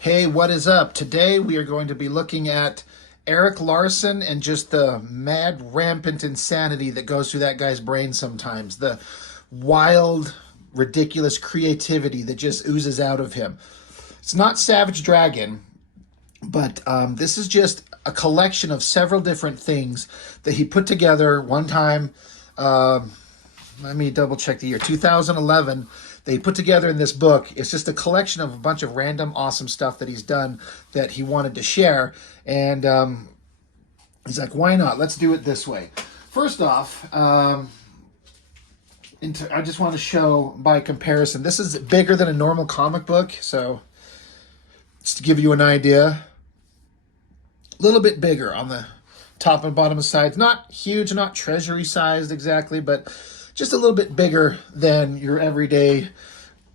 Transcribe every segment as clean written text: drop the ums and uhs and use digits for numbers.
Hey, what is up? Today we are going to be looking at Erik Larsen and just the mad, rampant insanity that goes through that guy's brain sometimes. The wild, ridiculous creativity that just oozes out of him. It's not Savage Dragon, but this is just a collection of several different things that he put together one time. Let me double check the year, 2011. They put together in this book. It's just a collection of a bunch of random awesome stuff that he's done that he wanted to share. And he's like, why not? Let's do it this way. First off, I just want to show by comparison. This is bigger than a normal comic book. So just to give you an idea, a little bit bigger on the top and bottom sides. Not huge, not treasury sized exactly, but just a little bit bigger than your everyday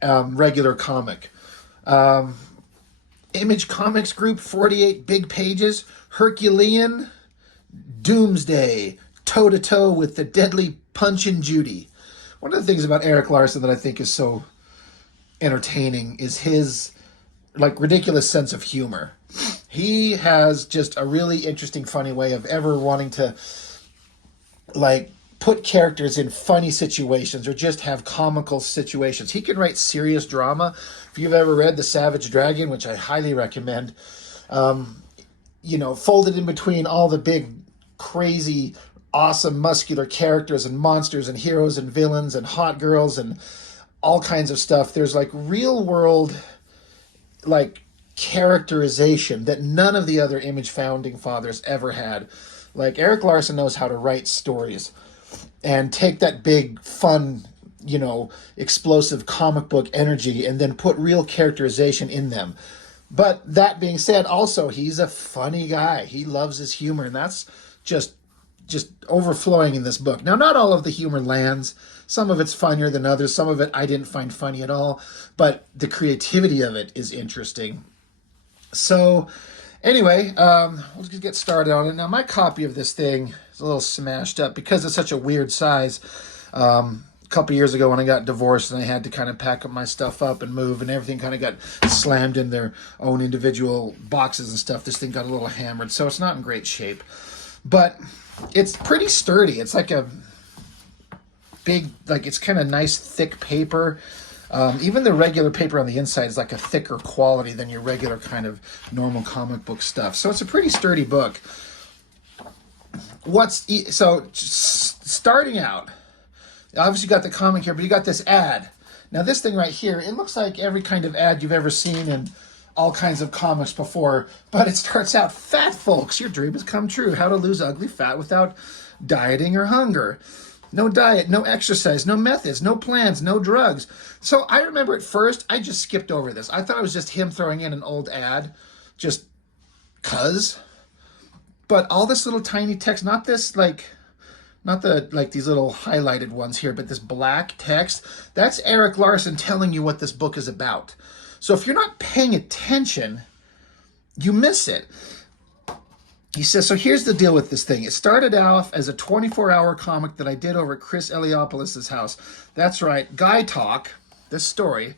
regular comic. Image Comics Group, 48 big pages. Herculean, Doomsday, toe-to-toe with the deadly Punch and Judy. One of the things about Erik Larsen that I think is so entertaining is his ridiculous sense of humor. He has just a really interesting, funny way of ever wanting to put characters in funny situations or just have comical situations. He can write serious drama. If you've ever read The Savage Dragon, which I highly recommend, folded in between all the big, crazy, awesome, muscular characters and monsters and heroes and villains and hot girls and all kinds of stuff, there's real world, characterization that none of the other Image founding fathers ever had. Erik Larsen knows how to write stories and take that big, fun, explosive comic book energy and then put real characterization in them. But that being said, also, he's a funny guy. He loves his humor, and that's just overflowing in this book. Now, not all of the humor lands. Some of it's funnier than others. Some of it I didn't find funny at all. But the creativity of it is interesting. So, anyway, let's just get started on it. Now, my copy of this thing is a little smashed up because it's such a weird size. A couple years ago when I got divorced and I had to kind of pack up my stuff up and move, and everything kind of got slammed in their own individual boxes and stuff, this thing got a little hammered, so it's not in great shape. But it's pretty sturdy. It's like a big, it's kind of nice, thick paper. Even the regular paper on the inside is a thicker quality than your regular kind of normal comic book stuff. So it's a pretty sturdy book. Starting out, obviously you got the comic here, but you got this ad. Now this thing right here, it looks like every kind of ad you've ever seen in all kinds of comics before, but it starts out, fat folks, your dream has come true. How to lose ugly fat without dieting or hunger. No diet, no exercise, no methods, no plans, no drugs. So I remember at first, I just skipped over this. I thought it was just him throwing in an old ad, just 'cause. But all this little tiny text, not this not these little highlighted ones here, but this black text, that's Erik Larsen telling you what this book is about. So if you're not paying attention, you miss it. He says, so here's the deal with this thing. It started off as a 24-hour comic that I did over at Chris Eliopoulos' house. That's right, Guy Talk, this story,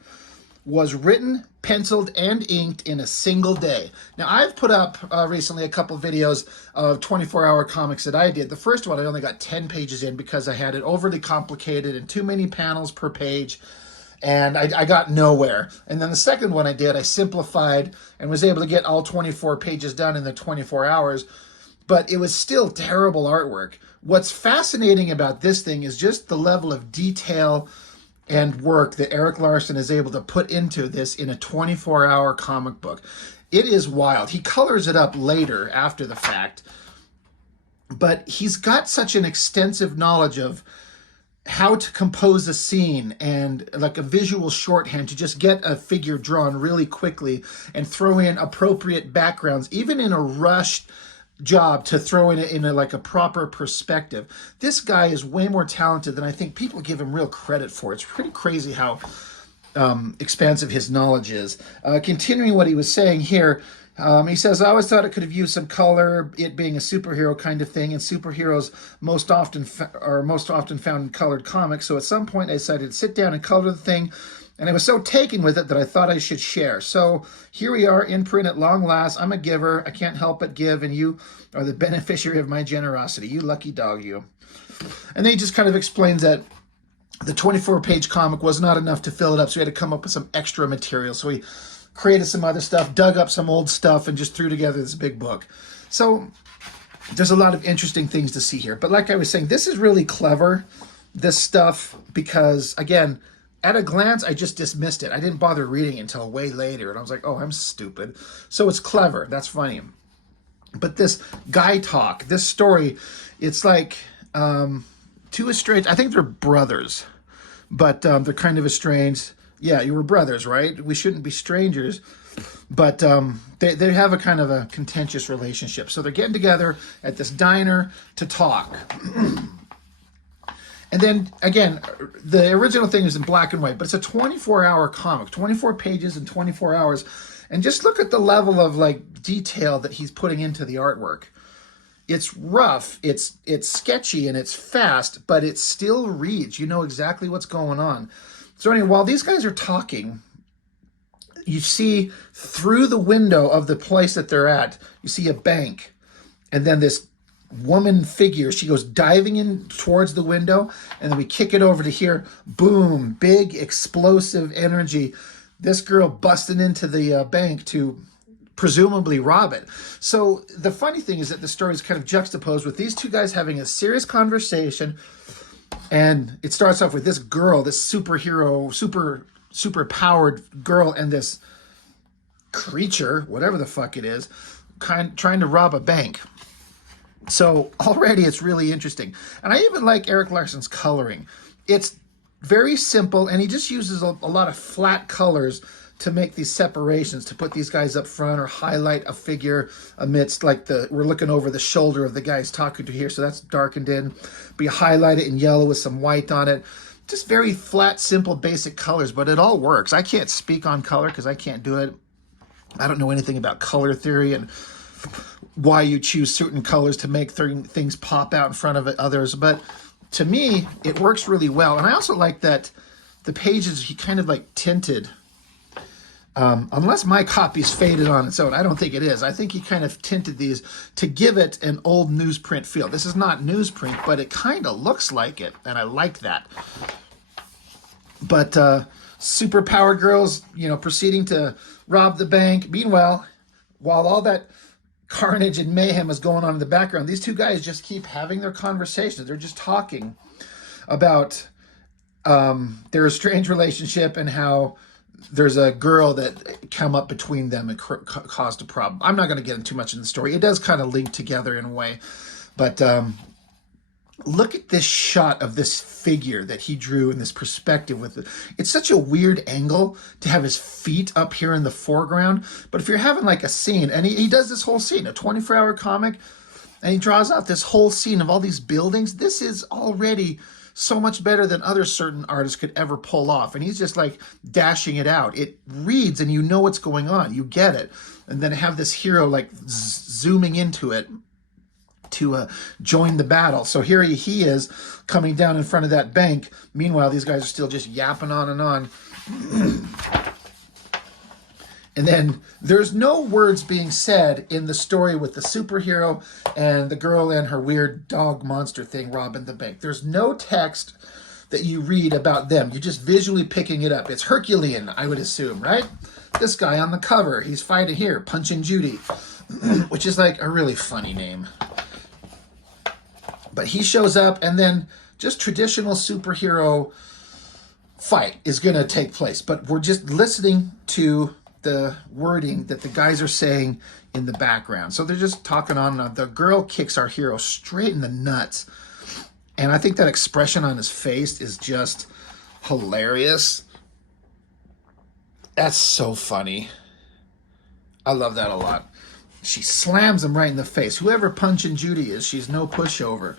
was written, penciled, and inked in a single day. Now, I've put up recently a couple videos of 24-hour comics that I did. The first one, I only got 10 pages in because I had it overly complicated and too many panels per page, and I got nowhere. And then the second one I simplified and was able to get all 24 pages done in the 24 hours, but it was still terrible artwork. What's fascinating about this thing is just the level of detail and work that Erik Larsen is able to put into this in a 24-hour comic book. It is wild. He colors it up later after the fact, but he's got such an extensive knowledge of how to compose a scene and a visual shorthand to just get a figure drawn really quickly and throw in appropriate backgrounds, even in a rushed job, to throw in a proper perspective. This guy is way more talented than I think people give him real credit for. It's pretty crazy how expansive his knowledge is. Continuing what he was saying here, he says, I always thought it could have used some color, it being a superhero kind of thing, and superheroes most often found in colored comics. So at some point I decided to sit down and color the thing And I was so taken with it that I thought I should share. So here we are in print at long last. I'm a giver. I can't help but give, and you are the beneficiary of my generosity. You lucky dog, you. And then he just kind of explains that the 24-page comic was not enough to fill it up, so he had to come up with some extra material. So he created some other stuff, dug up some old stuff, and just threw together this big book. So there's a lot of interesting things to see here. But like I was saying, this is really clever, this stuff, because, again, at a glance, I just dismissed it. I didn't bother reading it until way later, and I was like, oh, I'm stupid. So it's clever. That's funny. But this guy talk, this story, it's like two estranged, I think they're brothers, but they're kind of estranged. Yeah, you were brothers, right? We shouldn't be strangers. But they have a kind of a contentious relationship. So they're getting together at this diner to talk. And then, again, the original thing is in black and white, but it's a 24-hour comic, 24 pages in 24 hours. And just look at the level of, like, detail that he's putting into the artwork. It's rough, it's sketchy, and it's fast, but it still reads. You know exactly what's going on. So anyway, while these guys are talking, you see through the window of the place that they're at, you see a bank. And then this woman figure, she goes diving in towards the window, and then we kick it over to here. Boom, big explosive energy. This girl busting into the bank to presumably rob it. So the funny thing is that the story is kind of juxtaposed with these two guys having a serious conversation, and it starts off with this girl, this superhero, super powered girl, and this creature, whatever the fuck it is, trying to rob a bank. So already it's really interesting. And I even like Erik Larsens' coloring. It's very simple, and he just uses a lot of flat colors to make these separations, to put these guys up front or highlight a figure amidst, like, we're looking over the shoulder of the guy he's talking to here, so that's darkened in. But you highlight it in yellow with some white on it. Just very flat, simple, basic colors, but it all works. I can't speak on color because I can't do it. I don't know anything about color theory and why you choose certain colors to make things pop out in front of others, but to me, it works really well. And I also like that the pages, he kind of like tinted. Unless my copy's faded on its own, I don't think it is. I think he kind of tinted these to give it an old newsprint feel. This is not newsprint, but it kind of looks like it, and I like that. But superpowered girls, proceeding to rob the bank. Meanwhile, while all that carnage and mayhem is going on in the background, these two guys just keep having their conversations. They're just talking about their estranged relationship and how there's a girl that come up between them and caused a problem. I'm not going to get into too much in the story. It does kind of link together in a way. But look at this shot of this figure that he drew in this perspective with it. It's such a weird angle to have his feet up here in the foreground. But if you're having like a scene, and he does this whole scene, a 24-hour comic, and he draws out this whole scene of all these buildings, this is already so much better than other certain artists could ever pull off. And he's just like dashing it out. It reads and you know what's going on. You get it. And then have this hero like zooming into it to join the battle. So here he is coming down in front of that bank. Meanwhile, these guys are still just yapping on and on. And then there's no words being said in the story with the superhero and the girl and her weird dog monster thing robbing the bank. There's no text that you read about them. You're just visually picking it up. It's Herculian, I would assume, right? This guy on the cover, he's fighting here, Punching Judy, which is like a really funny name. But he shows up, and then just traditional superhero fight is going to take place. But we're just listening to the wording that the guys are saying in the background. So they're just talking on and on. The girl kicks our hero straight in the nuts. And I think that expression on his face is just hilarious. That's so funny. I love that a lot. She slams him right in the face. Whoever Punching Judy is, she's no pushover.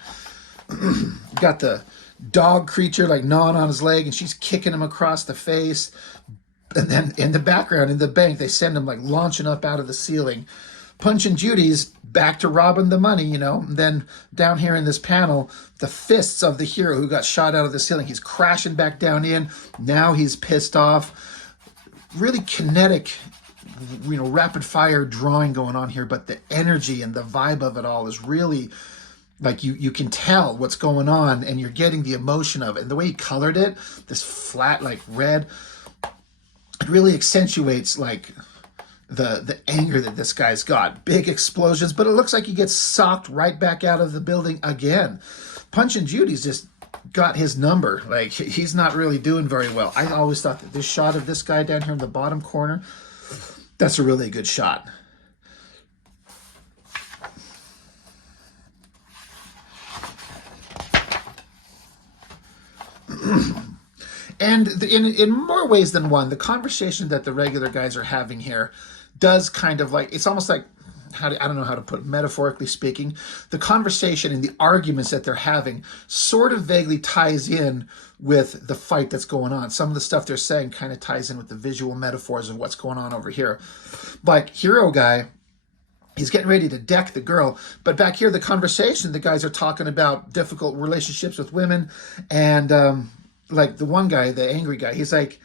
Got the dog creature like gnawing on his leg, and she's kicking him across the face. And then in the background, in the bank, they send him like launching up out of the ceiling. Punch and Judy's back to robbing the money, you know. And then down here in this panel, the fists of the hero who got shot out of the ceiling. He's crashing back down in. Now he's pissed off. Really kinetic, you know, rapid fire drawing going on here, but the energy and the vibe of it all is really like you can tell what's going on, and you're getting the emotion of it. And the way he colored it, this flat like red, it really accentuates like the anger that this guy's got. Big explosions, but it looks like he gets socked right back out of the building again. Punch and Judy's just got his number. Like, he's not really doing very well. I always thought that this shot of this guy down here in the bottom corner, that's a really good shot. And in more ways than one, the conversation that the regular guys are having here does kind of like, it's almost like, I don't know how to put it, metaphorically speaking, the conversation and the arguments that they're having sort of vaguely ties in with the fight that's going on. Some of the stuff they're saying kind of ties in with the visual metaphors of what's going on over here. Like, hero guy, he's getting ready to deck the girl, but back here, the conversation, the guys are talking about difficult relationships with women, and like the one guy, the angry guy, he's like,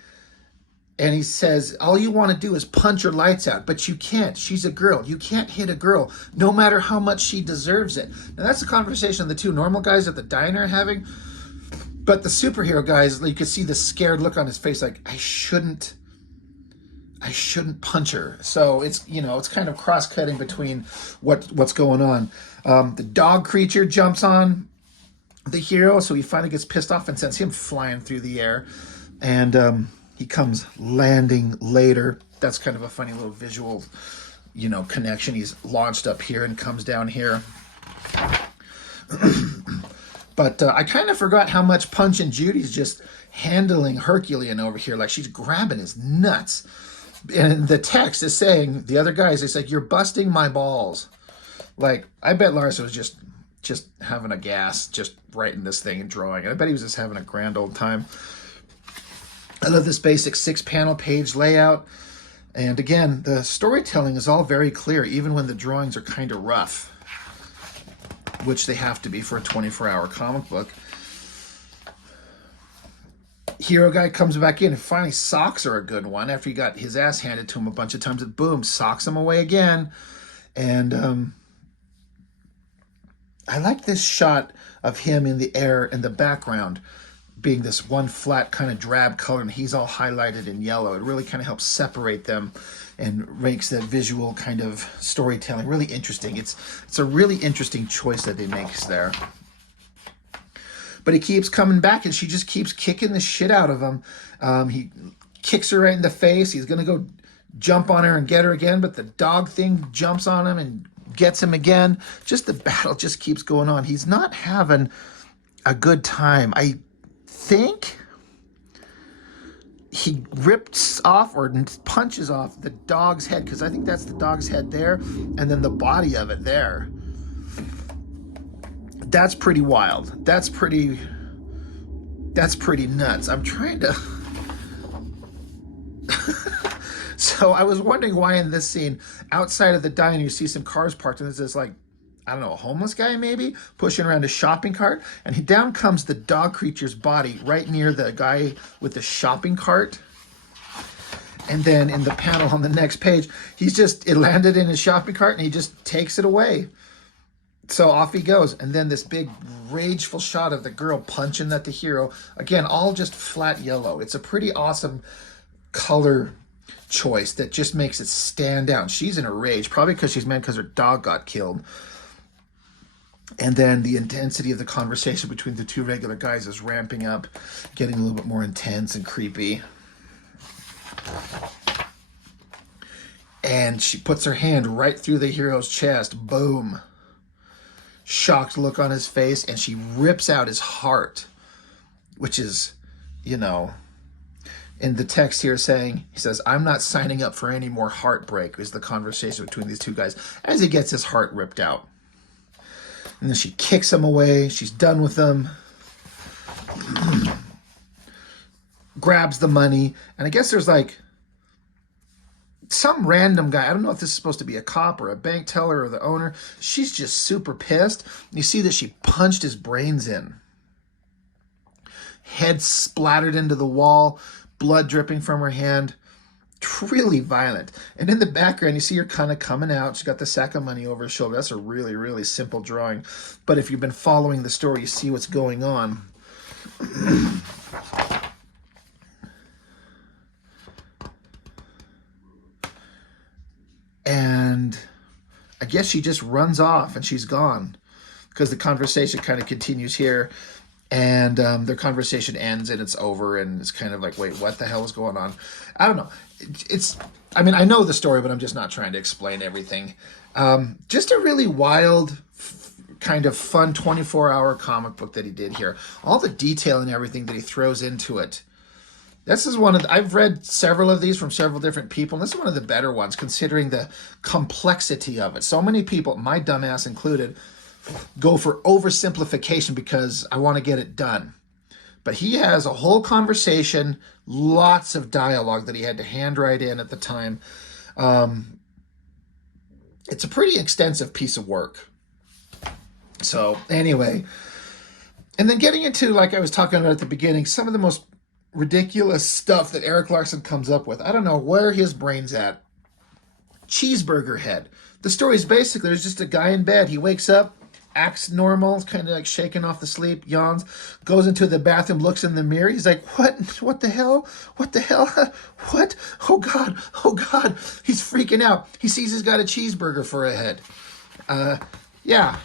and he says, all you want to do is punch her lights out, but you can't. She's a girl. You can't hit a girl, no matter how much she deserves it. Now, that's the conversation the two normal guys at the diner are having. But the superhero guys, you could see the scared look on his face, like, I shouldn't punch her. So it's, you know, it's kind of cross-cutting between what's going on. The dog creature jumps on the hero, so he finally gets pissed off and sends him flying through the air. And he comes landing later. That's kind of a funny little visual, you know, connection. He's launched up here and comes down here. But I kind of forgot how much Punch and Judy's just handling Herculean over here. Like, she's grabbing his nuts. And the text is saying, the other guys, it's like, you're busting my balls. Like, I bet Larsen was just having a gas, just writing this thing and drawing. I bet he was just having a grand old time. I love this basic 6-panel page layout. And again, the storytelling is all very clear, even when the drawings are kind of rough, which they have to be for a 24-hour comic book. Hero guy comes back in and finally socks are a good one after he got his ass handed to him a bunch of times. And boom, socks him away again. And I like this shot of him in the air and the background being this one flat kind of drab color, and he's all highlighted in yellow. It really kind of helps separate them and makes that visual kind of storytelling really interesting. It's a really interesting choice that they make there. But he keeps coming back, and she just keeps kicking the shit out of him. He kicks her right in the face. He's going to go jump on her and get her again, but the dog thing jumps on him and gets him again. Just the battle just keeps going on. He's not having a good time. I think he rips off or punches off the dog's head, because I think that's the dog's head there, and then the body of it there. That's pretty wild. That's pretty nuts. I'm trying to... So I was wondering why in this scene, outside of the diner, you see some cars parked, and there's this, like, I don't know, a homeless guy maybe, pushing around a shopping cart, and down comes the dog creature's body right near the guy with the shopping cart. And then in the panel on the next page, it landed in his shopping cart, and he just takes it away. So off he goes. And then this big rageful shot of the girl punching at the hero. Again, all just flat yellow. It's a pretty awesome color choice that just makes it stand out. She's in a rage, probably because she's mad because her dog got killed. And then the intensity of the conversation between the two regular guys is ramping up, getting a little bit more intense and creepy. And she puts her hand right through the hero's chest. Boom. Shocked look on his face, and she rips out his heart, which is, you know, in the text here saying, he says, I'm not signing up for any more heartbreak, is the conversation between these two guys as he gets his heart ripped out. And then she kicks him away. She's done with him. Grabs the money. And I guess there's like some random guy, I don't know if this is supposed to be a cop or a bank teller or the owner, she's just super pissed. You see that she punched his brains in. Head splattered into the wall, blood dripping from her hand. Really violent. And in the background, you see her kind of coming out. She's got the sack of money over her shoulder. That's a really, really simple drawing. But if you've been following the story, you see what's going on. And I guess she just runs off and she's gone, because the conversation kind of continues here. And their conversation ends and it's over, and it's kind of like, wait, what the hell is going on? I don't know. I mean, I know the story, but I'm just not trying to explain everything. Just a really wild, kind of fun 24-hour comic book that he did here. All the detail and everything that he throws into it. This is I've read several of these from several different people, and this is one of the better ones, considering the complexity of it. So many people, my dumbass included, go for oversimplification because I want to get it done. But he has a whole conversation, lots of dialogue that he had to handwrite in at the time. It's a pretty extensive piece of work. So anyway, and then getting into, like I was talking about at the beginning, some of the most ridiculous stuff that Erik Larsen comes up with. I don't know where his brain's at. Cheeseburger head. The story is basically, there's just a guy in bed. He wakes up, acts normal, kind of like shaking off the sleep, yawns, goes into the bathroom, looks in the mirror. He's like, what the hell? What the hell? What? Oh God. He's freaking out. He sees he's got a cheeseburger for a head. Yeah.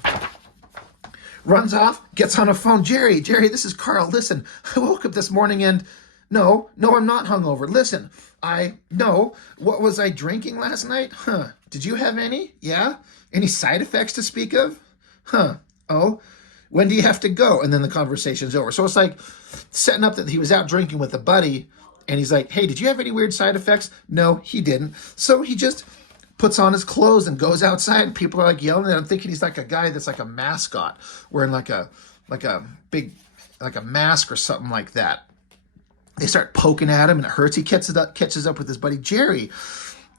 Runs off, gets on a phone. Jerry, this is Carl. Listen, I woke up this morning and no, I'm not hungover. Listen, what was I drinking last night? Huh. Did you have any? Yeah? Any side effects to speak of? Huh. Oh, when do you have to go? And then the conversation's over. So it's like setting up that he was out drinking with a buddy, and he's like, hey, did you have any weird side effects? No, he didn't. So he just puts on his clothes and goes outside, and people are like yelling at him. I'm thinking he's like a guy that's like a mascot, wearing like a big, like a mask or something like that. They start poking at him and it hurts. He catches up with his buddy Jerry.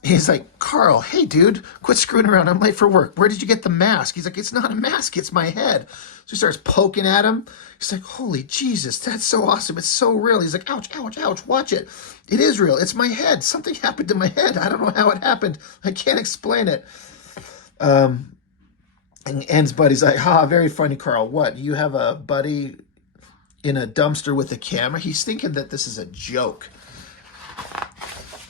He's like, Carl, hey, dude, quit screwing around. I'm late for work. Where did you get the mask? He's like, it's not a mask. It's my head. So he starts poking at him. He's like, holy Jesus, that's so awesome. It's so real. He's like, ouch, watch it. It is real. It's my head. Something happened to my head. I don't know how it happened. I can't explain it. And his buddy's like, very funny, Carl. What? You have a buddy in a dumpster with a camera? He's thinking that this is a joke.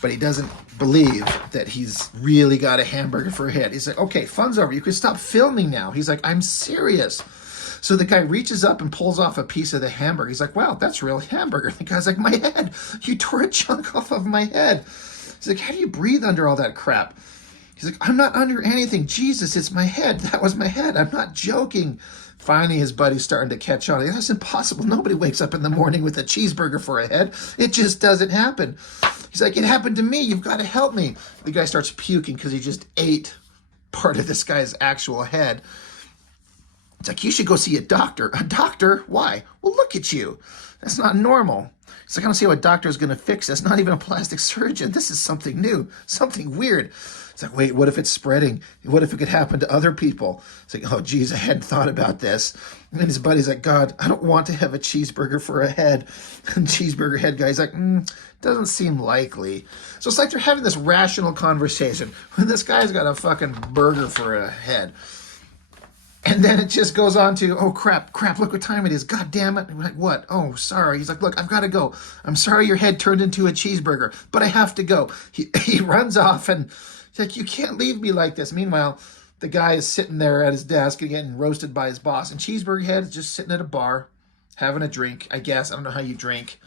But he doesn't believe that he's really got a hamburger for a head. He's like, okay, fun's over. You can stop filming now. He's like, I'm serious. So the guy reaches up and pulls off a piece of the hamburger. He's like, wow, that's real hamburger. The guy's like, my head. You tore a chunk off of my head. He's like, how do you breathe under all that crap? He's like, I'm not under anything. Jesus, it's my head. That was my head. I'm not joking. Finally, his buddy's starting to catch on. That's impossible. Nobody wakes up in the morning with a cheeseburger for a head. It just doesn't happen. He's like, it happened to me. You've got to help me. The guy starts puking because he just ate part of this guy's actual head. It's like, you should go see a doctor. A doctor? Why? Well, look at you. That's not normal. It's like, I don't see how a doctor is going to fix this. Not even a plastic surgeon. This is something new, something weird. It's like, wait, what if it's spreading? What if it could happen to other people? It's like, oh, geez, I hadn't thought about this. And his buddy's like, God, I don't want to have a cheeseburger for a head. And cheeseburger head guy's like, doesn't seem likely. So it's like they're having this rational conversation when this guy's got a fucking burger for a head. And then it just goes on to, oh, crap, look what time it is. God damn it. I'm like, what? Oh, sorry. He's like, look, I've got to go. I'm sorry your head turned into a cheeseburger, but I have to go. He runs off and he's like, you can't leave me like this. Meanwhile, the guy is sitting there at his desk and getting roasted by his boss. And Cheeseburger Head is just sitting at a bar, having a drink, I guess. I don't know how you drink.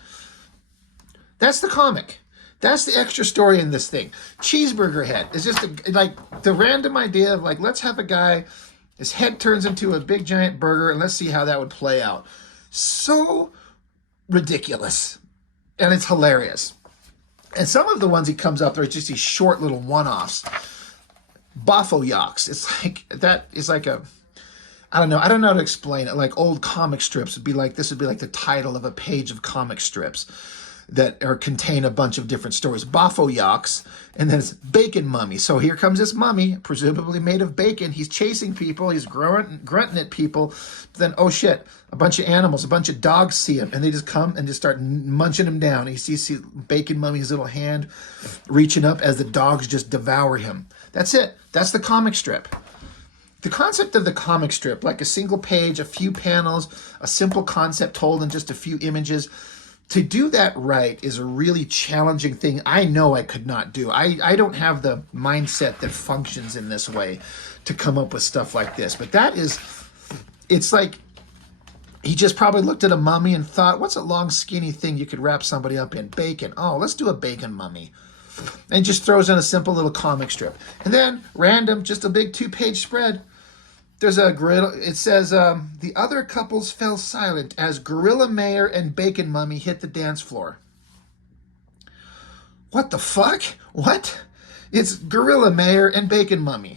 That's the comic. That's the extra story in this thing. Cheeseburger Head is just like the random idea of like, let's have a guy, his head turns into a big giant burger, and let's see how that would play out. So ridiculous. And it's hilarious. And some of the ones he comes up, there are just these short little one-offs. Boffo Yaks. It's like, that is like a, I don't know how to explain it. Like old comic strips would be like, this would be like the title of a page of comic strips. that are contain a bunch of different stories. Bafo-Yoks, and then it's Bacon Mummy. So here comes this mummy, presumably made of bacon. He's chasing people. He's grunting at people. Then, oh shit, a bunch of animals, a bunch of dogs see him, and they just come and just start munching him down. And you see Bacon Mummy's little hand reaching up as the dogs just devour him. That's it. That's the comic strip. The concept of the comic strip, like a single page, a few panels, a simple concept told in just a few images, to do that right is a really challenging thing. I know I could not do. I don't have the mindset that functions in this way to come up with stuff like this. But that is, it's like he just probably looked at a mummy and thought, what's a long skinny thing you could wrap somebody up in? Bacon. Oh, let's do a bacon mummy. And just throws in a simple little comic strip. And then random, just a big 2-page spread. There's a gorilla. It says, the other couples fell silent as Gorilla Mayor and Bacon Mummy hit the dance floor. What the fuck? What? It's Gorilla Mayor and Bacon Mummy.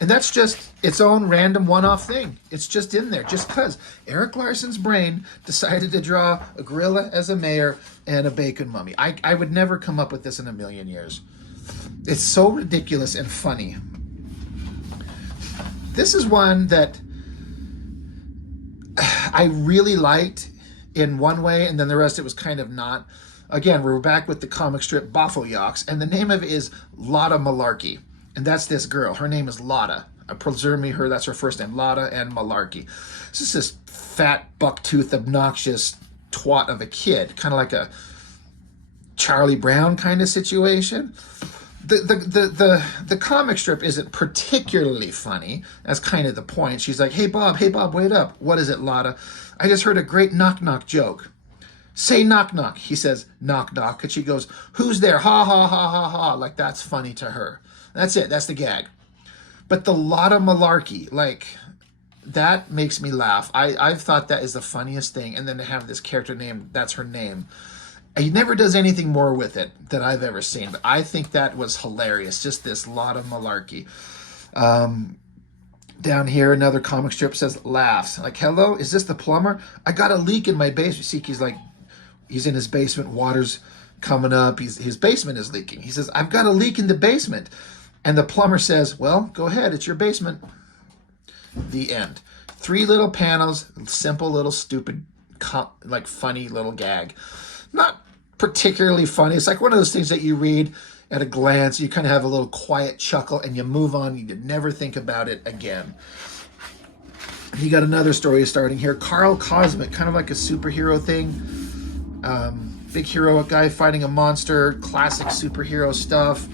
And that's just its own random one-off thing. It's just in there, just because Erik Larsens' brain decided to draw a gorilla as a mayor and a bacon mummy. I would never come up with this in a million years. It's so ridiculous and funny. This is one that I really liked in one way, and then the rest it was kind of not. Again, we're back with the comic strip Bafo-Yoks, and the name of it is Lotta Malarkey. And that's this girl. Her name is Lotta. I presume that's her first name, Lotta and Malarkey. This is this fat, buck-toothed, obnoxious twat of a kid, kind of like a Charlie Brown kind of situation. The comic strip isn't particularly funny. That's kind of the point. She's like, hey Bob, wait up. What is it, Lotta? I just heard a great knock-knock joke. Say knock-knock. He says knock-knock, and she goes, who's there? Ha, ha, ha, ha, ha. Like, that's funny to her. That's it. That's the gag. But the Lotta Malarkey, like, that makes me laugh. I've thought that is the funniest thing. And then to have this character name, that's her name. He never does anything more with it that I've ever seen, but I think that was hilarious. Just this Lotta Malarkey. Down here, another comic strip says laughs. Like, hello, is this the plumber? I got a leak in my basement. See, he's in his basement. Water's coming up. His basement is leaking. He says, I've got a leak in the basement. And the plumber says, well, go ahead. It's your basement. The end. 3 little panels, simple little stupid, like funny little gag. Not particularly funny. It's like one of those things that you read at a glance, you kind of have a little quiet chuckle and you move on. You never think about it again. You got another story starting here. Carl Cosmic, kind of like a superhero thing. Big hero, a guy fighting a monster, classic superhero stuff.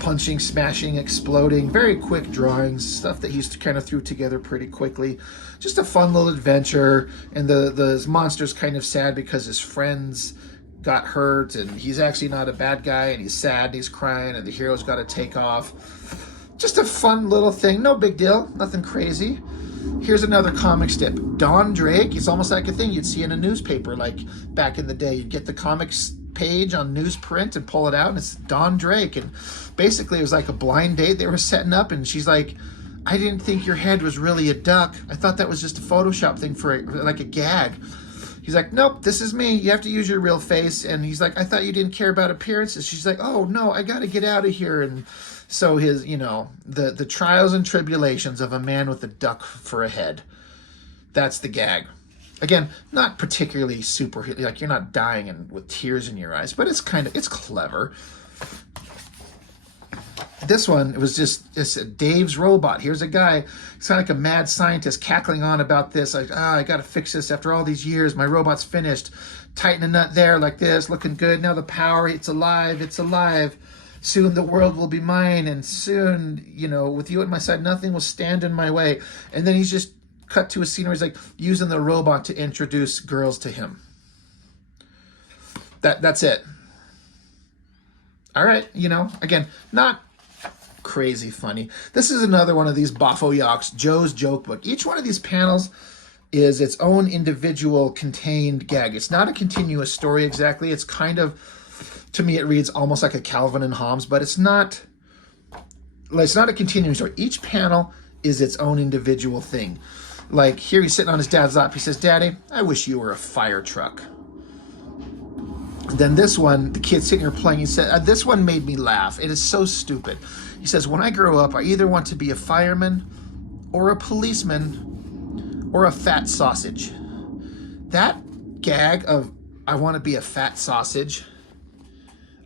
Punching, smashing, exploding, very quick drawings, stuff that he's kind of threw together pretty quickly. Just a fun little adventure, and the monster's kind of sad because his friends got hurt, and he's actually not a bad guy, and he's sad, and he's crying, and the hero's got to take off. Just a fun little thing, no big deal, nothing crazy. Here's another comic strip, Don Drake. It's almost like a thing you'd see in a newspaper, like back in the day. You'd get the comics page on newsprint and pull it out, and it's Don Drake. And basically it was like a blind date they were setting up, and she's like, I didn't think your head was really a duck. I thought that was just a Photoshop thing for like a gag. He's like, nope, this is me. You have to use your real face. And he's like, I thought you didn't care about appearances. She's like, oh no, I got to get out of here. And so his, the trials and tribulations of a man with a duck for a head. That's the gag. Again, not particularly super, like you're not dying and with tears in your eyes, but it's clever. This one, it was just Dave's robot. Here's a guy, he's kind of like a mad scientist cackling on about this. Like, I got to fix this after all these years. My robot's finished. Tighten a nut there like this, looking good. Now the power, it's alive, it's alive. Soon the world will be mine, and soon, with you at my side, nothing will stand in my way. And then he's just cut to a scene where he's like using the robot to introduce girls to him. That's it. All right, again, not crazy funny. This is another one of these Bafo-Yoks, Joe's Joke Book. Each one of these panels is its own individual contained gag. It's not a continuous story exactly. It's kind of, to me, it reads almost like a Calvin and Hobbes, but it's not a continuing story. Each panel is its own individual thing. Like here he's sitting on his dad's lap. He says, Daddy, I wish you were a fire truck. Then this one, the kid's sitting here playing. He said, this one made me laugh. It is so stupid. He says, when I grow up, I either want to be a fireman or a policeman or a fat sausage. That gag of, I want to be a fat sausage,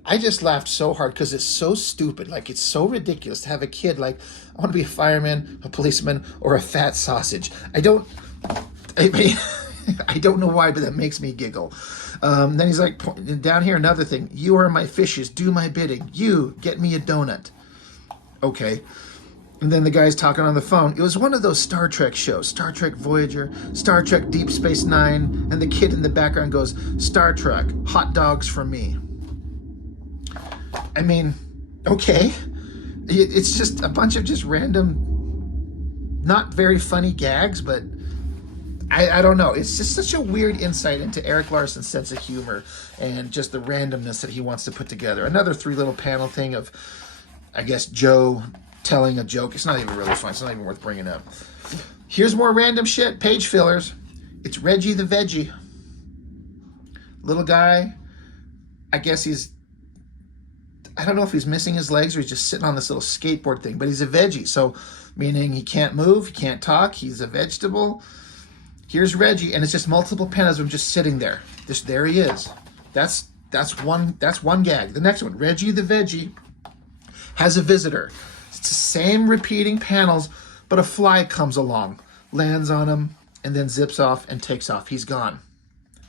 I just laughed so hard because it's so stupid. Like, it's so ridiculous to have a kid like, I want to be a fireman, a policeman, or a fat sausage. I mean, I don't know why, but that makes me giggle. Then he's like, down here, another thing. You are my fishes. Do my bidding. You get me a donut. Okay. And then the guy's talking on the phone. It was one of those Star Trek shows. Star Trek Voyager, Star Trek Deep Space Nine. And the kid in the background goes, Star Trek, hot dogs for me. I mean, okay. It's just a bunch of just random, not very funny gags, but I don't know. It's just such a weird insight into Erik Larsens' sense of humor and just the randomness that he wants to put together. Another 3 little panel thing of, I guess, Joe telling a joke. It's not even really fun. It's not even worth bringing up. Here's more random shit. Page fillers. It's Reggie the Veggie. Little guy. I guess I don't know if he's missing his legs or he's just sitting on this little skateboard thing, but he's a veggie. So, meaning he can't move, he can't talk, he's a vegetable. Here's Reggie, and it's just multiple panels of him just sitting there. Just there he is. That's one gag. The next one, Reggie the Veggie has a visitor. It's the same repeating panels, but a fly comes along, lands on him, and then zips off and takes off. He's gone.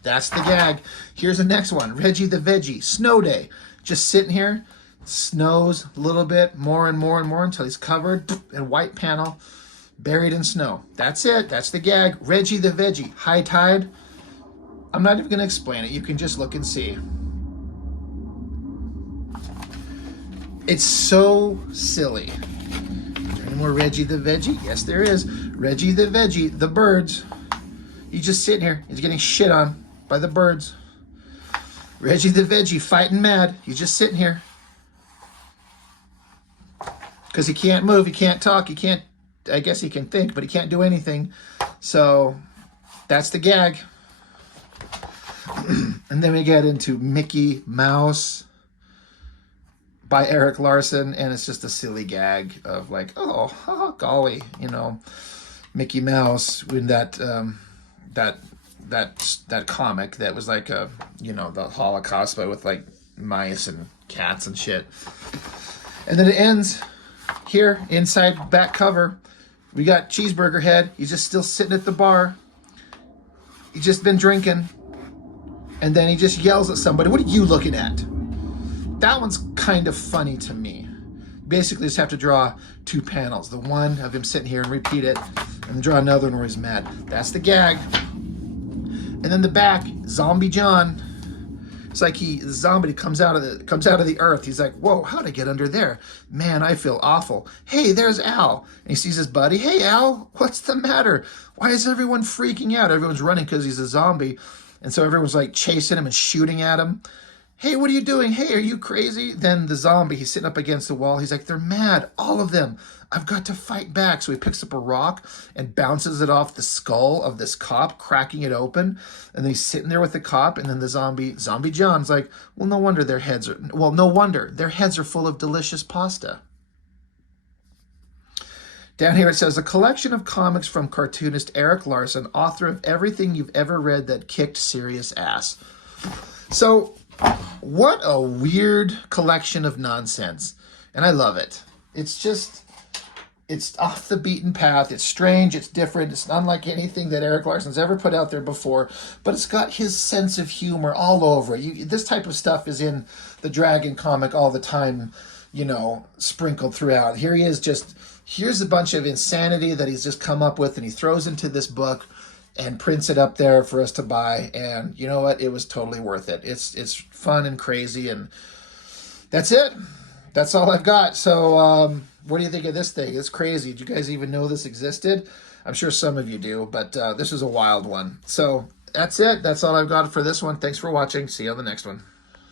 That's the gag. Here's the next one, Reggie the Veggie, snow day. Just sitting here, snows a little bit, more and more and more until he's covered in white panel, buried in snow. That's it. That's the gag. Reggie the Veggie. High tide. I'm not even going to explain it. You can just look and see. It's so silly. Is there any more Reggie the Veggie? Yes, there is. Reggie the Veggie. The birds. He's just sitting here. He's getting shit on by the birds. Reggie the Veggie fighting mad. He's just sitting here. Because he can't move. He can't talk. He can't, I guess he can think, but he can't do anything. So that's the gag. And then we get into Mickey Mouse by Erik Larsen, and it's just a silly gag of like, oh golly, you know, Mickey Mouse in that comic that was like a, you know, the Holocaust, but with like mice and cats and shit. And then it ends here, inside back cover. We got Cheeseburger Head. He's just still sitting at the bar. He's just been drinking. And then he just yells at somebody, what are you looking at? That one's kind of funny to me. Basically just have to draw 2 panels. The one of him sitting here and repeat it, and then draw another one where he's mad. That's the gag. And then the back, Zombie John. It's like the zombie comes out of the earth. He's like, whoa, how'd I get under there? Man, I feel awful. Hey, there's Al. And he sees his buddy. Hey, Al, what's the matter? Why is everyone freaking out? Everyone's running because he's a zombie. And so everyone's like chasing him and shooting at him. Hey, what are you doing? Hey, are you crazy? Then the zombie, he's sitting up against the wall. He's like, they're mad, all of them. I've got to fight back. So he picks up a rock and bounces it off the skull of this cop, cracking it open. And then he's sitting there with the cop. And then the zombie John's like, well, no wonder their heads are full of delicious pasta. Down here it says, a collection of comics from cartoonist Erik Larsen, author of everything you've ever read that kicked serious ass. So, what a weird collection of nonsense. And I love it. It's off the beaten path. It's strange. It's different. It's unlike anything that Erik Larsen's ever put out there before. But it's got his sense of humor all over it. This type of stuff is in the Dragon comic all the time, you know, sprinkled throughout. Here he is just, here's a bunch of insanity that he's just come up with, and he throws into this book and prints it up there for us to buy. And you know what? It was totally worth it. It's fun and crazy, and that's it. That's all I've got. So what do you think of this thing? It's crazy. Did you guys even know this existed? I'm sure some of you do, but this is a wild one. So that's it. That's all I've got for this one. Thanks for watching. See you on the next one.